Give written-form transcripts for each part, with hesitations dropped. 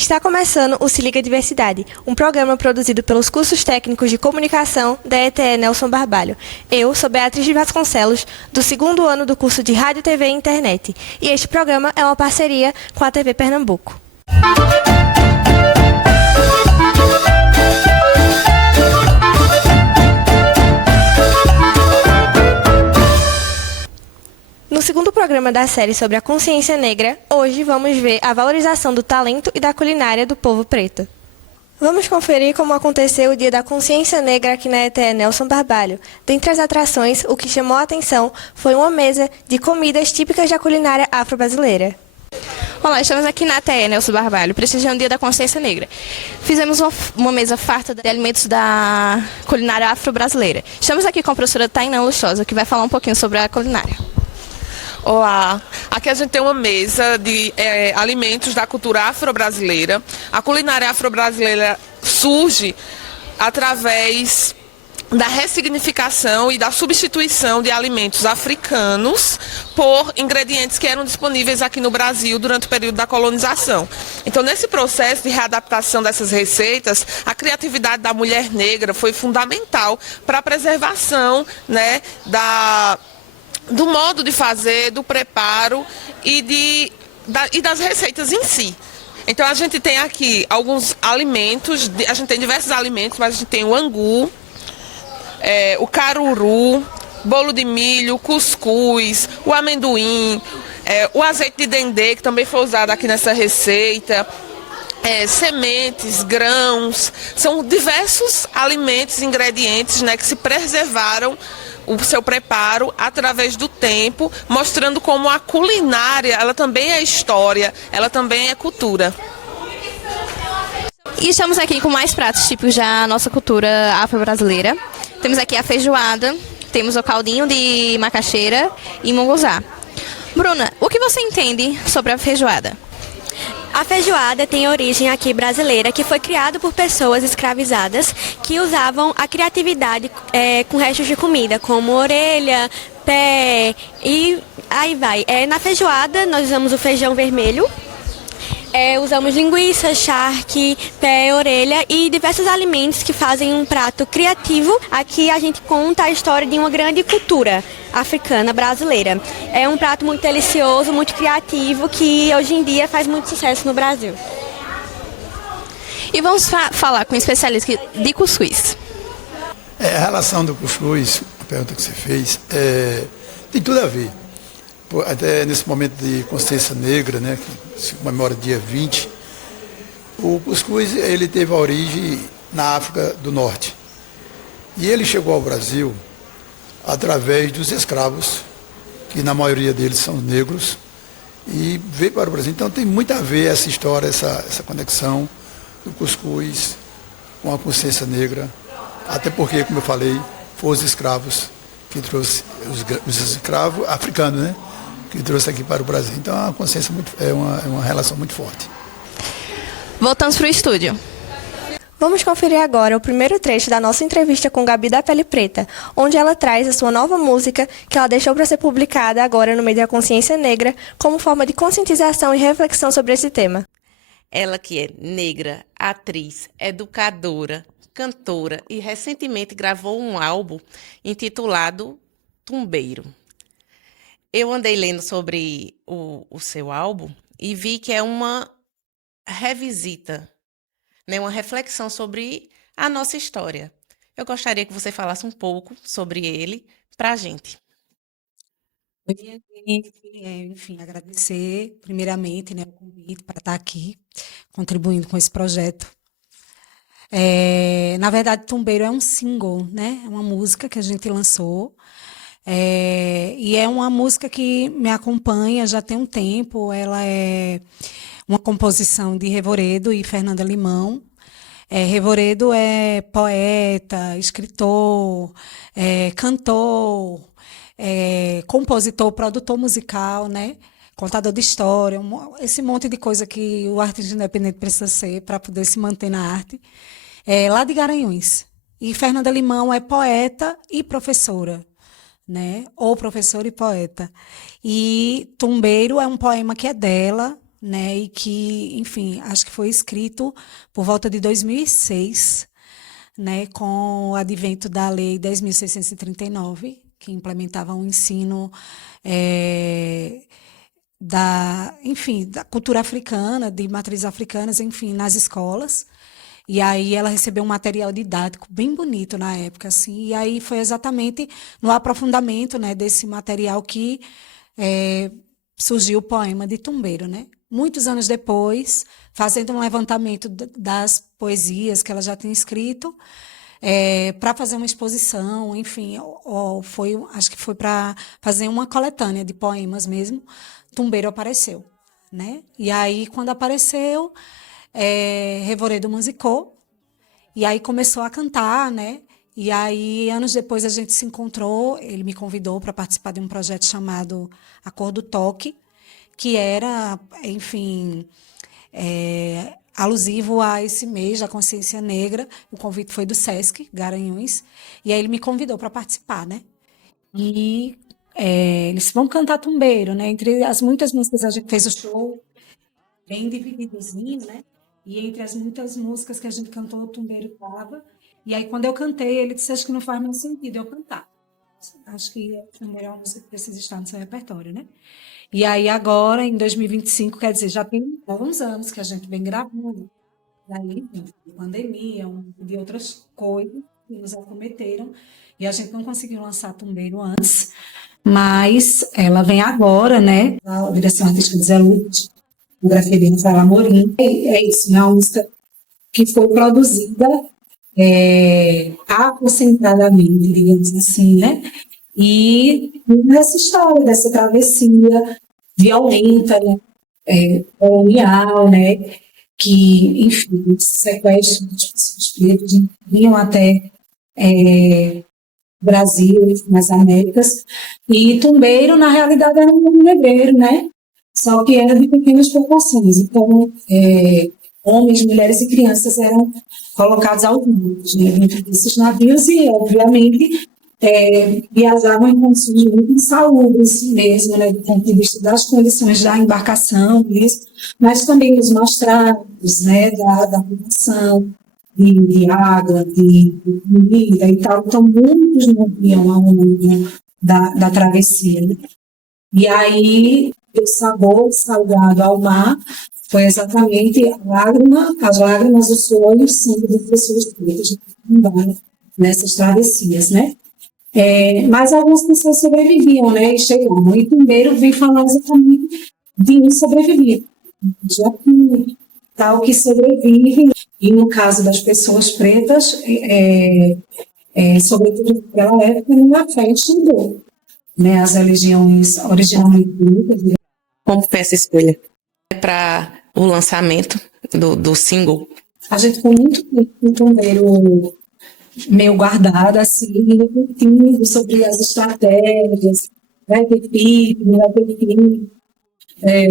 Está começando o Se Liga Diversidade, um programa produzido pelos cursos técnicos de comunicação da ETE Nelson Barbalho. Eu sou Beatriz de Vasconcelos, do segundo ano do curso de Rádio, TV e Internet, e este programa é uma parceria com a TV Pernambuco. No segundo programa da série sobre a consciência negra, hoje vamos ver a valorização do talento e da culinária do povo preto. Vamos conferir como aconteceu o Dia da Consciência Negra aqui na ETE Nelson Barbalho. Dentre as atrações, o que chamou a atenção foi uma mesa de comidas típicas da culinária afro-brasileira. Olá, estamos aqui na ETE Nelson Barbalho, prestigiando o Dia da Consciência Negra. Fizemos uma mesa farta de alimentos da culinária afro-brasileira. Estamos aqui com a professora Tainã Luxosa, que vai falar um pouquinho sobre a culinária. Olá, aqui a gente tem uma mesa de alimentos da cultura afro-brasileira. A culinária afro-brasileira surge através da ressignificação e da substituição de alimentos africanos por ingredientes que eram disponíveis aqui no Brasil durante o período da colonização. Então, nesse processo de readaptação dessas receitas, a criatividade da mulher negra foi fundamental para a preservação, né, do modo de fazer, do preparo e das receitas em si. Então a gente tem aqui alguns alimentos, a gente tem diversos alimentos, mas a gente tem o angu, o caruru, bolo de milho, cuscuz, o amendoim, o azeite de dendê, que também foi usado aqui nessa receita, sementes, grãos, são diversos alimentos, ingredientes, né, que se preservaram o seu preparo através do tempo, mostrando como a culinária, ela também é história, ela também é cultura. E estamos aqui com mais pratos típicos da nossa cultura afro-brasileira. Temos aqui a feijoada, temos o caldinho de macaxeira e munguzá. Bruna, o que você entende sobre a feijoada? A feijoada tem origem aqui brasileira, que foi criada por pessoas escravizadas que usavam a criatividade com restos de comida, como orelha, pé e aí vai. Na feijoada nós usamos o feijão vermelho, usamos linguiça, charque, pé, orelha e diversos alimentos que fazem um prato criativo. Aqui a gente conta a história de uma grande cultura africana brasileira. É um prato muito delicioso, muito criativo, que hoje em dia faz muito sucesso no Brasil. E vamos falar com um especialista de cuscuz. A relação do cuscuz, a pergunta que você fez, tem tudo a ver. Até nesse momento de consciência negra, né, que se comemora dia 20, o cuscuz ele teve a origem na África do Norte. E ele chegou ao Brasil através dos escravos, que na maioria deles são negros, e veio para o Brasil. Então tem muito a ver essa história, essa conexão do cuscuz com a consciência negra, até porque, como eu falei, foram os escravos que trouxe, os escravos africanos, né, que trouxe aqui para o Brasil. Então a consciência é uma relação muito forte. Voltamos para o estúdio. Vamos conferir agora o primeiro trecho da nossa entrevista com Gabi da Pele Preta, onde ela traz a sua nova música, que ela deixou para ser publicada agora no meio da consciência negra, como forma de conscientização e reflexão sobre esse tema. Ela que é negra, atriz, educadora, cantora e recentemente gravou um álbum intitulado Tumbeiro. Eu andei lendo sobre o seu álbum e vi que é uma revisita, né, uma reflexão sobre a nossa história. Eu gostaria que você falasse um pouco sobre ele para a gente. Oi, gente. Enfim, agradecer primeiramente, né, o convite para estar aqui contribuindo com esse projeto. Na verdade, Tumbeiro é um single, né? É uma música que a gente lançou. E é uma música que me acompanha já tem um tempo. Ela é uma composição de Revoredo e Fernanda Limão. Revoredo é poeta, escritor, cantor, compositor, produtor musical, né? Contador de história, esse monte de coisa que o artista independente precisa ser para poder se manter na arte. Lá de Garanhuns. E Fernanda Limão é poeta e professora, né? Ou professora e poeta. E Tumbeiro é um poema que é dela, né? E que, enfim, acho que foi escrito por volta de 2006, né? Com o advento da Lei 10.639, que implementava um ensino enfim, da cultura africana, de matrizes africanas, enfim, nas escolas. E aí ela recebeu um material didático bem bonito na época, assim. E aí foi exatamente no aprofundamento, né, desse material que surgiu o poema de Tumbeiro, né? Muitos anos depois, fazendo um levantamento das poesias que ela já tinha escrito, para fazer uma exposição, enfim, acho que foi para fazer uma coletânea de poemas mesmo, Tumbeiro apareceu, né? E aí, quando apareceu, Revoredo musicou, e aí começou a cantar, né? E aí, anos depois, a gente se encontrou, ele me convidou para participar de um projeto chamado A Cor do Toque, que era, enfim, alusivo a esse mês da consciência negra. O convite foi do Sesc Garanhuns, e aí ele me convidou para participar, né? E eles vão cantar Tumbeiro, né? Entre as muitas músicas, a gente fez o show bem divididozinho, né? E entre as muitas músicas que a gente cantou, o Tumbeiro estava. E aí, quando eu cantei, ele disse: acho que não faz mais sentido eu cantar. Acho que a melhor música que precisa estar no seu repertório, né? E aí, agora, em 2025, quer dizer, já tem alguns anos que a gente vem gravando. Daí, de pandemia, de outras coisas que nos acometeram. E a gente não conseguiu lançar Tumbeiro antes. Mas ela vem agora, né? A direção artística de Zé Lucas, fotografia de Rafael Amorim. É isso, né? Uma música que foi produzida concentradamente, digamos assim, né? E nessa história dessa travessia violenta, né? Colonial, né? Que, enfim, sequestro das pessoas pretas vinham até Brasil, nas Américas, e Tumbeiro, na realidade, era um negreiro, né? Só que era de pequenas proporções. Então, homens, mulheres e crianças eram colocados aos mundos, né, dentro desses navios e, obviamente, viajavam em condições muito insalubres mesmo, né, do ponto de vista das condições da embarcação, isso, mas também os maus tratos, né, da população, de água, de comida e tal. Então, muitos morriam ao longo da travessia, né? E aí, o sabor salgado ao mar foi exatamente as lágrimas, o suor e o sangue das pessoas pretas nessas travessias, né? Mas algumas pessoas sobreviviam, né? E chegavam. E Tumbeiro vem falar exatamente de um sobreviver, já que tal que sobrevive. E no caso das pessoas pretas, sobretudo naquela época, na fé estudou, né? As religiões originalmente únicas. Como foi essa escolha para o lançamento do single? A gente ficou muito tempo com o Tumbeiro meio guardado, assim, refletindo sobre as estratégias, vai ter pique, não vai ter pique.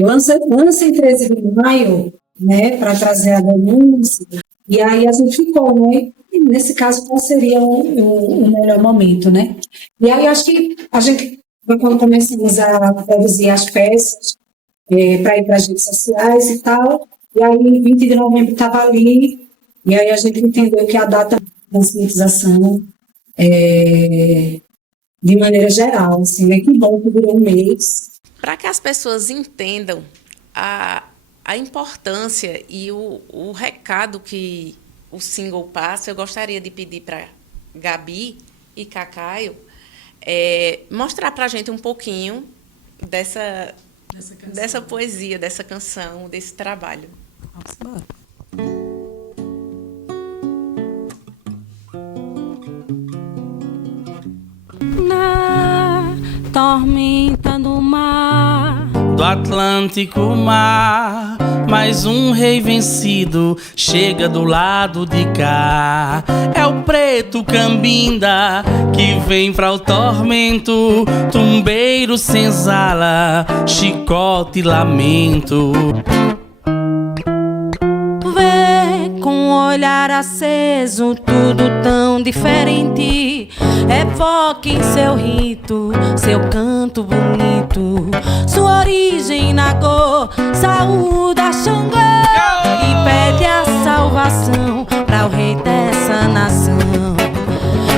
Lança em 13 de maio, né, para trazer a denúncia, e aí a gente ficou, né, e nesse caso qual seria o melhor momento, né? E aí acho que a gente, quando começamos a produzir as peças, para ir para as redes sociais e tal, e aí 20 de novembro estava ali, e aí a gente entendeu que a data de conscientização, de maneira geral, assim, né, que bom que virou um mês. Para que as pessoas entendam a importância e o recado que o single passa, eu gostaria de pedir para Gabi e Cacaio mostrar para a gente um pouquinho dessa poesia, dessa canção, desse trabalho. Vamos embora. Na tormenta do mar, do Atlântico mar, mais um rei vencido chega do lado de cá. É o preto Cambinda que vem pra o tormento, Tumbeiro, senzala, chicote e lamento. vê com um olhar aceso, tudo tão diferente. Evoque em seu rito, seu canto bonito, sua origem Nagô, saúda Xangô e pede a salvação para o rei dessa nação.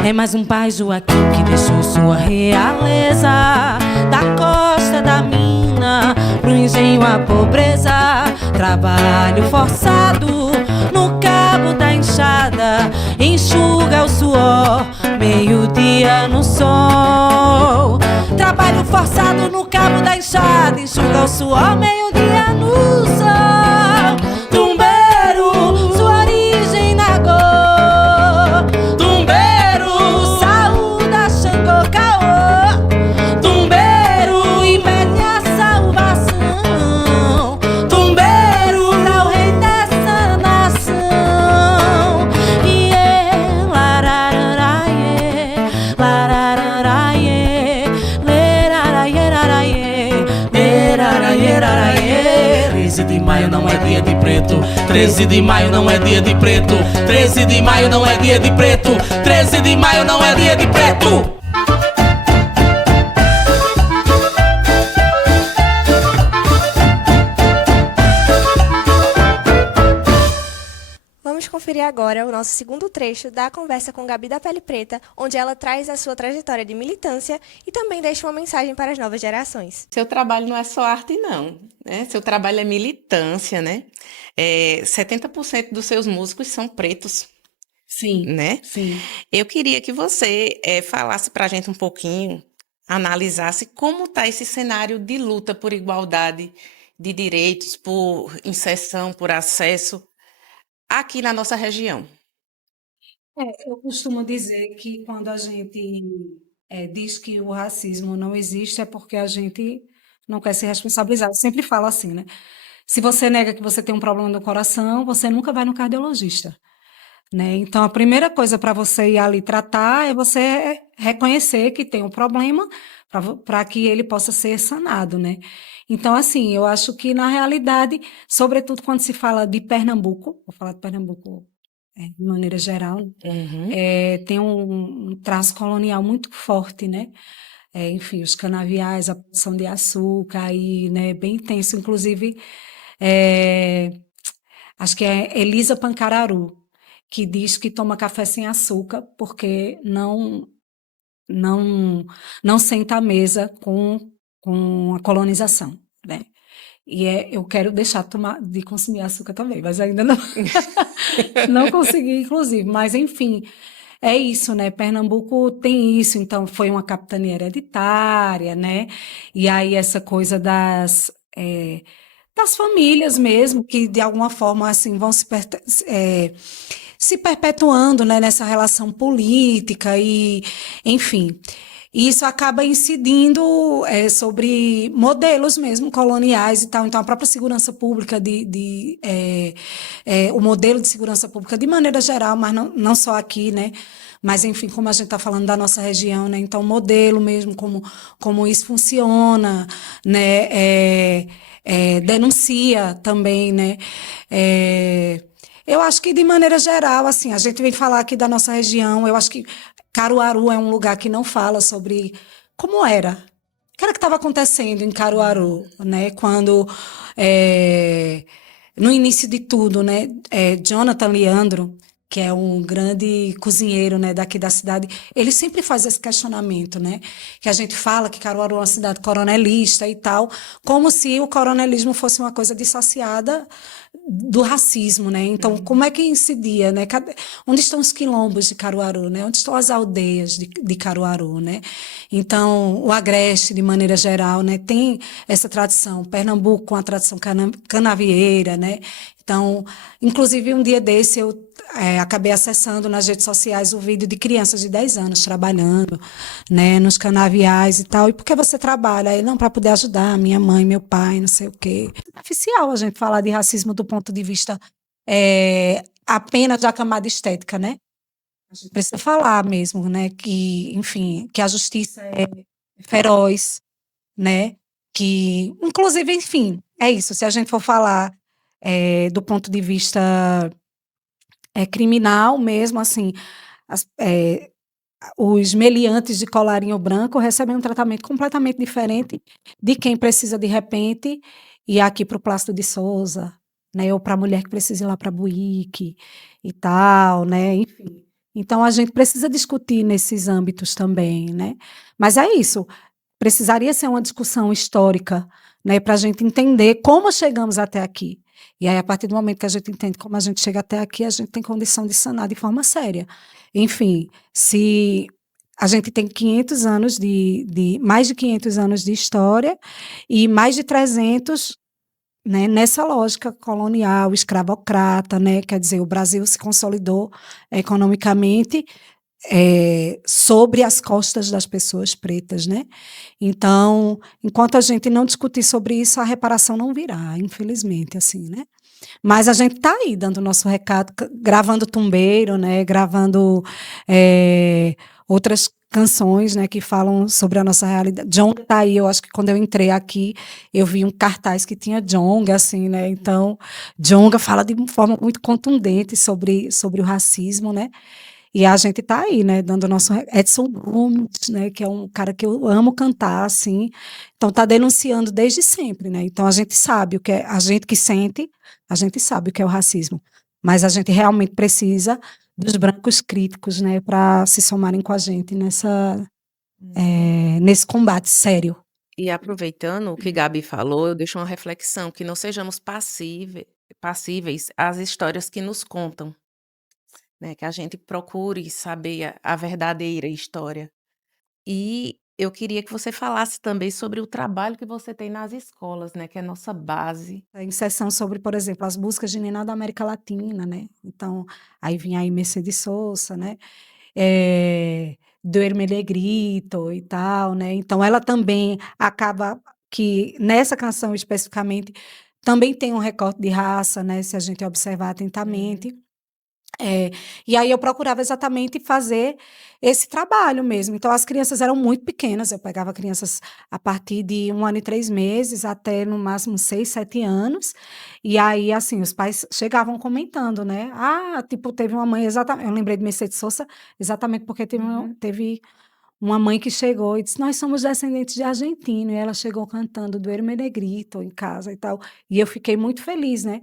É mais um pai Joaquim que deixou sua realeza, da costa da mina pro engenho a pobreza. Trabalho forçado no cabo da enxada, enxuga o suor, meio-dia no sol. Trabalho forçado no cabo da enxada, enxuga o suor, meio-dia no sol. Tumbeiro, sua origem Nagô. Tumbeiro, saúda Xangô Caô. Tumbeiro, e pede a salvação. Tumbeiro, pra o rei dessa nação. Iê, larararaie, larararaie, leraraieraie, leraraieraie. 13 de maio não é dia de preto, 13 de maio não é dia de preto, 13 de maio não é dia de preto, 13 de maio não é dia de preto. Vamos conferir agora o nosso segundo trecho da conversa com Gabi da Pele Preta, onde ela traz a sua trajetória de militância e também deixa uma mensagem para as novas gerações. Seu trabalho não é só arte, não, né? Seu trabalho é militância, né? 70% dos seus músicos são pretos, Sim, né? sim. Eu queria que você falasse para a gente um pouquinho, analisasse como está esse cenário de luta por igualdade de direitos, por inserção, por acesso aqui na nossa região. Eu costumo dizer que quando a gente diz que o racismo não existe é porque a gente não quer se responsabilizar. Eu sempre falo assim, né? Se você nega que você tem um problema no coração, você nunca vai no cardiologista, né? Então, a primeira coisa para você ir ali tratar é você reconhecer que tem um problema para que ele possa ser sanado, né? Então, assim, eu acho que, na realidade, sobretudo quando se fala de Pernambuco, vou falar de Pernambuco de maneira geral, tem um traço colonial muito forte, né? Enfim, os canaviais, a produção de açúcar, aí, né, bem intenso. Inclusive, acho que é Elisa Pancararu, que diz que toma café sem açúcar porque não senta à mesa com a colonização, né? E eu quero deixar de consumir açúcar também, mas ainda não, não consegui, inclusive. Mas, enfim, é isso, né? Pernambuco tem isso, então foi uma capitania hereditária, né? E aí essa coisa das famílias mesmo, que de alguma forma assim vão se perpetuando, né, nessa relação política e, enfim, isso acaba incidindo sobre modelos mesmo coloniais e tal. Então, a própria segurança pública, o modelo de segurança pública de maneira geral, mas não só aqui, né? Mas, enfim, como a gente está falando da nossa região, né? Então, o modelo mesmo, como isso funciona, né? Denuncia também, né? Eu acho que, de maneira geral, assim, a gente vem falar aqui da nossa região, eu acho que Caruaru é um lugar que não fala sobre como era. O que era que estava acontecendo em Caruaru, né? Quando, no início de tudo, né? Jonathan Leandro, que é um grande cozinheiro, né, daqui da cidade, ele sempre faz esse questionamento, né? Que a gente fala que Caruaru é uma cidade coronelista e tal, como se o coronelismo fosse uma coisa dissociada do racismo, né? Então, como é que incidia, né? Onde estão os quilombos de Caruaru, né? Onde estão as aldeias de Caruaru, né? Então, o Agreste, de maneira geral, né, tem essa tradição. Pernambuco com a tradição canavieira, né? Então, inclusive, um dia desse eu acabei acessando nas redes sociais o vídeo de crianças de 10 anos trabalhando, né, nos canaviais e tal. E por que você trabalha? Aí, não, para poder ajudar minha mãe, meu pai, não sei o quê. É oficial a gente falar de racismo do ponto de vista apenas da camada estética, né? A gente precisa falar mesmo, né, que, enfim, que a justiça é feroz, né? Que, inclusive, enfim, é isso. Se a gente for falar do ponto de vista é criminal mesmo, assim, os meliantes de colarinho branco recebem um tratamento completamente diferente de quem precisa, de repente, ir aqui para o Plácido de Souza, né? Ou para a mulher que precisa ir lá para Buíque e tal, né? Enfim. Então, a gente precisa discutir nesses âmbitos também, né? Mas é isso, precisaria ser uma discussão histórica, né? Para a gente entender como chegamos até aqui. E aí, a partir do momento que a gente entende como a gente chega até aqui, a gente tem condição de sanar de forma séria. Enfim, se a gente tem 500 anos mais de 500 anos de história e mais de 300, né, nessa lógica colonial, escravocrata, né, quer dizer, o Brasil se consolidou economicamente sobre as costas das pessoas pretas, né? Então, enquanto a gente não discutir sobre isso, a reparação não virá, infelizmente, assim, né? Mas a gente está aí dando o nosso recado, gravando Tumbeiro, né? Gravando outras canções, né, que falam sobre a nossa realidade. Djonga está aí, eu acho que quando eu entrei aqui, eu vi um cartaz que tinha Djonga, assim, né? Então, Djonga fala de forma muito contundente sobre o racismo, né? E a gente está aí, né, dando o nosso... Edson Gomes, né, que é um cara que eu amo cantar, assim, então está denunciando desde sempre, né, então a gente sabe o que é, a gente que sente, a gente sabe o que é o racismo, mas a gente realmente precisa dos brancos críticos, né, para se somarem com a gente nesse combate sério. E aproveitando o que Gabi falou, eu deixo uma reflexão, que não sejamos passíveis às histórias que nos contam, né, que a gente procure saber a verdadeira história. E eu queria que você falasse também sobre o trabalho que você tem nas escolas, né, que é a nossa base. A inserção sobre, por exemplo, as músicas de Niná da América Latina, né? Então, aí vinha aí Mercedes Sosa, né? Do Negrito e tal, né? Então, ela também acaba que, nessa canção especificamente, também tem um recorte de raça, né? Se a gente observar atentamente. E aí eu procurava exatamente fazer esse trabalho mesmo. Então, as crianças eram muito pequenas, eu pegava crianças a partir de 1 ano e 3 meses até, no máximo, 6, 7 anos, e aí, assim, os pais chegavam comentando, né? Ah, tipo, teve uma mãe, exatamente, eu lembrei de Mercedes Sosa, exatamente porque teve uma mãe que chegou e disse, nós somos descendentes de argentino, e ela chegou cantando do Negrito em casa e tal, e eu fiquei muito feliz, né,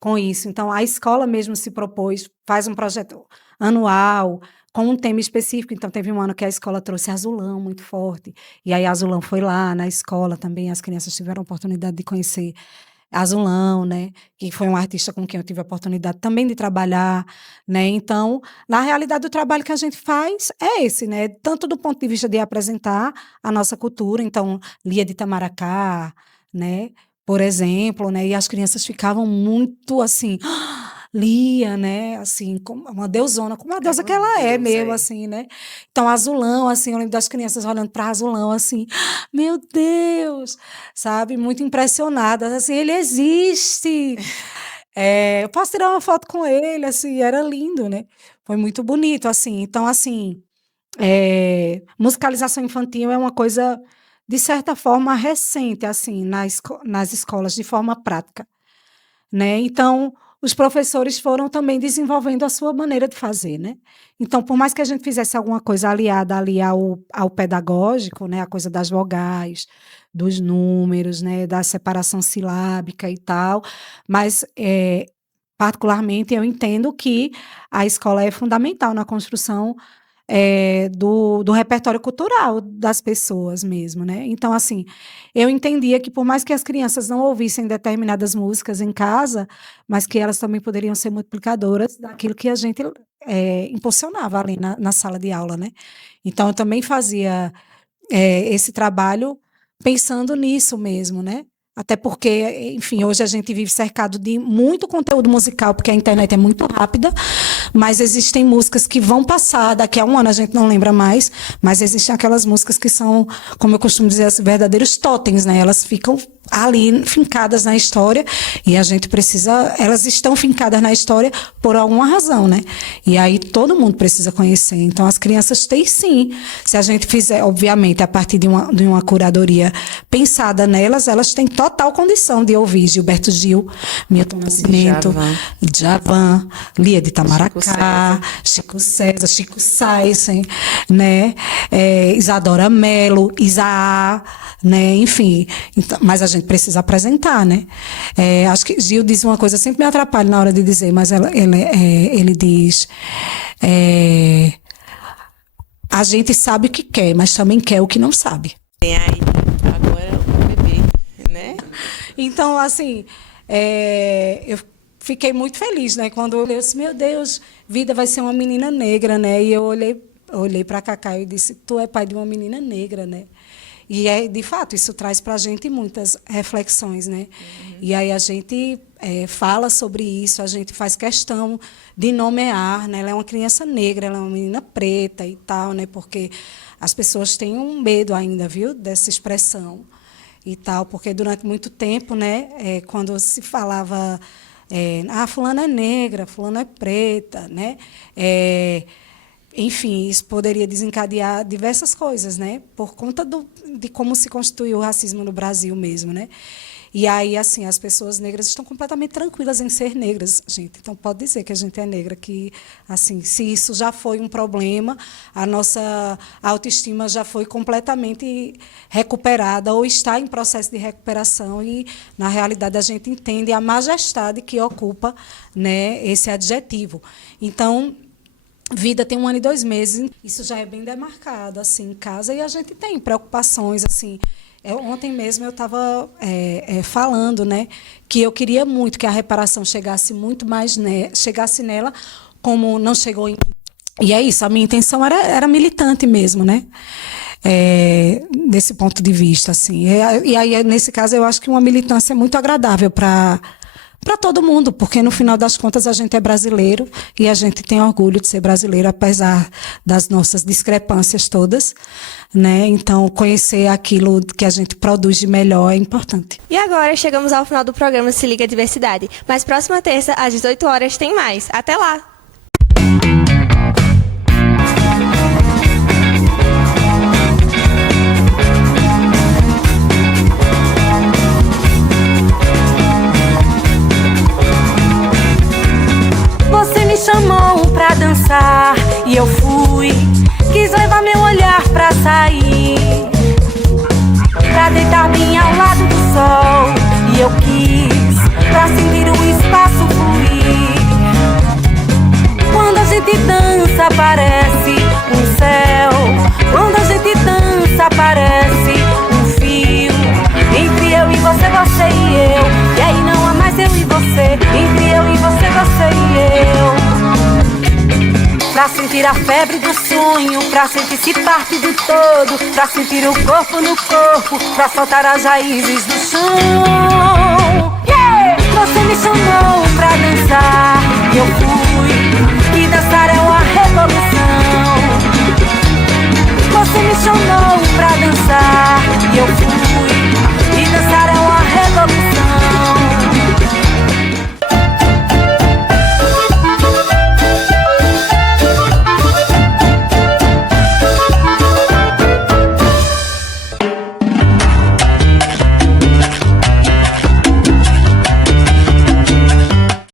com isso. Então, a escola mesmo se propôs, faz um projeto anual, com um tema específico. Então, teve um ano que a escola trouxe Azulão muito forte, e aí Azulão foi lá na escola também, as crianças tiveram a oportunidade de conhecer Azulão, né, que foi um artista com quem eu tive a oportunidade também de trabalhar, né, então, na realidade, o trabalho que a gente faz é esse, né, tanto do ponto de vista de apresentar a nossa cultura, então, Lia de Itamaracá, né, por exemplo, né, e as crianças ficavam muito, assim, Lia, né, assim, como uma deusona, como a deusa que ela é mesmo, assim, né, então, Azulão, assim, eu lembro das crianças olhando para Azulão, assim, meu Deus, sabe, muito impressionadas, assim, ele existe, eu posso tirar uma foto com ele, assim, era lindo, né, foi muito bonito, assim, então, assim, musicalização infantil é uma coisa, de certa forma, recente, assim, nas escolas, de forma prática, né, então, os professores foram também desenvolvendo a sua maneira de fazer, né? Então, por mais que a gente fizesse alguma coisa aliada ali ao pedagógico, né? A coisa das vogais, dos números, né? Da separação silábica e tal, mas, particularmente, eu entendo que a escola é fundamental na construção do repertório cultural das pessoas mesmo, né? Então, assim, eu entendia que por mais que as crianças não ouvissem determinadas músicas em casa, mas que elas também poderiam ser multiplicadoras daquilo que a gente impulsionava ali na sala de aula, né? Então, eu também fazia esse trabalho pensando nisso mesmo, né? Até porque, enfim, hoje a gente vive cercado de muito conteúdo musical, porque a internet é muito rápida, mas existem músicas que vão passar, daqui a um ano a gente não lembra mais, mas existem aquelas músicas que são, como eu costumo dizer, verdadeiros totens, né? Elas ficam ali fincadas na história, e a gente precisa, elas estão fincadas na história por alguma razão, né? E aí todo mundo precisa conhecer. Então as crianças têm sim, se a gente fizer, obviamente, a partir de uma curadoria pensada nelas, elas têm total condição de ouvir Gilberto Gil, Milton Nascimento, Djavan, Lia de Itamaracá, Chico César, Chico Sainz, né? Isadora Mello, Isaá, né? Enfim, então, mas a gente precisa apresentar, né? Acho que Gil diz uma coisa, sempre me atrapalha na hora de dizer, mas ele diz: a gente sabe o que quer, mas também quer o que não sabe. Tem aí, agora o bebê, né? Então, assim, eu fiquei muito feliz, né? Quando eu disse, meu Deus, Vida vai ser uma menina negra, né? E eu olhei para Cacá e disse, tu é pai de uma menina negra, né? E, de fato, isso traz para a gente muitas reflexões, né? Uhum. E aí a gente fala sobre isso, a gente faz questão de nomear, né? Ela é uma criança negra, ela é uma menina preta e tal, né? Porque as pessoas têm um medo ainda, viu? Dessa expressão e tal, porque durante muito tempo, né? Quando se falava, fulana é negra, fulana é preta, né? Enfim, isso poderia desencadear diversas coisas, né? Por conta de como se constituiu o racismo no Brasil mesmo, né? E aí, assim, as pessoas negras estão completamente tranquilas em ser negras, gente. Então, pode dizer que a gente é negra, que, assim, se isso já foi um problema, a nossa autoestima já foi completamente recuperada ou está em processo de recuperação e, na realidade, a gente entende a majestade que ocupa, né, esse adjetivo. Então, Vida tem 1 ano e 2 meses, isso já é bem demarcado, assim, em casa, e a gente tem preocupações, assim. Ontem mesmo eu estava falando, né, que eu queria muito que a reparação chegasse muito mais, chegasse nela, como não chegou em mim. E é isso, a minha intenção era militante mesmo, né, desse ponto de vista, assim. E aí, nesse caso, eu acho que uma militância é muito agradável para todo mundo, porque, no final das contas, a gente é brasileiro e a gente tem orgulho de ser brasileiro, apesar das nossas discrepâncias todas, né? Então, conhecer aquilo que a gente produz de melhor é importante. E agora chegamos ao final do programa Se Liga Diversidade, mas próxima terça, às 18 horas, tem mais. Até lá! Você me chamou pra dançar e eu fui. Quis levar meu olhar pra sair, pra deitar bem ao lado do sol. E eu quis, pra sentir o espaço fluir. Quando a gente dança parece um céu. Quando a gente dança parece um fio. Entre eu e você e eu. E aí não há mais eu e você. Entre eu e você e eu. Pra sentir a febre do sonho, pra sentir-se parte do todo, pra sentir o corpo no corpo, pra soltar as raízes do chão. Yeah! Você me chamou pra dançar e eu fui.